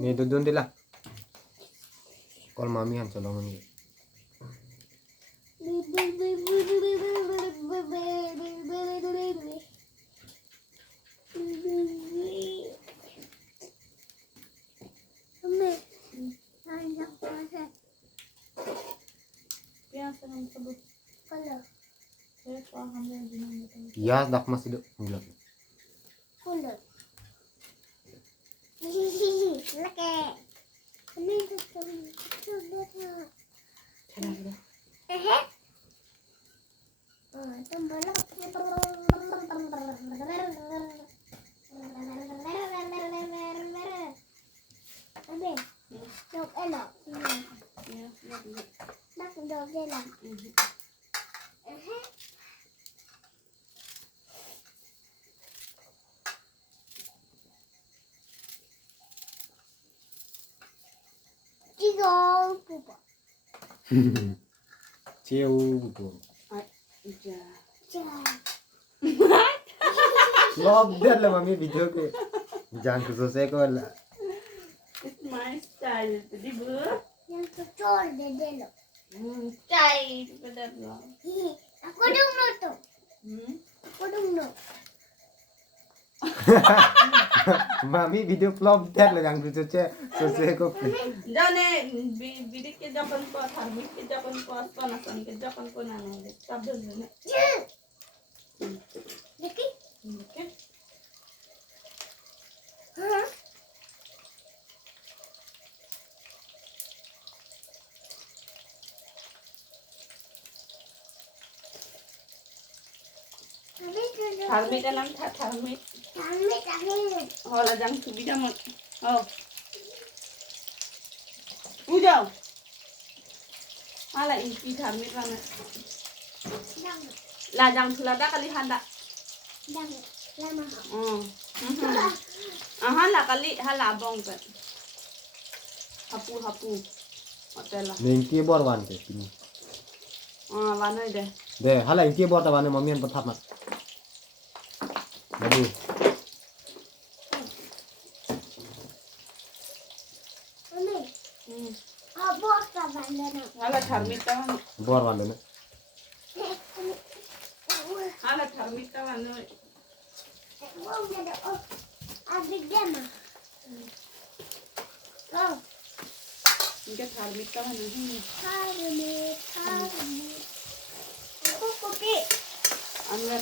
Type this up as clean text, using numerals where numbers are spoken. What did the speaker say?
Nih dudun deh lah. Kalau mami han colongan gitu. Ya, dak masih dok. Bilang. Ciu betul. Love that lah mami video ke. Jangan khususnya kau lah. It's my style, jadi bu. Yang kecil dede lo. Cai, benar lo. Aku dong lo tuh. Aku dong lo. Mami video vlog that lah jangan khususnya kau. जाने बिड़ी के जपन को धार्मिक के जपन को पनासन के जपन को ना नहीं सब जने Lagi? Okay Hah? धार्मिक का नाम था धार्मिक होला जंग सुविधा मत ओ उजाओ ala inti धार्मिक mana la jang thulada kali handa hala kali hala bong pe hapu hotel la Nengki bor wan ke sini. wanai deh Deh, hala inki bor tawane mami han pathat mat. Babu. hala धार्मिक का Bor wan deh. hala धार्मिक का mana इनके धार्मिक का mana अंदर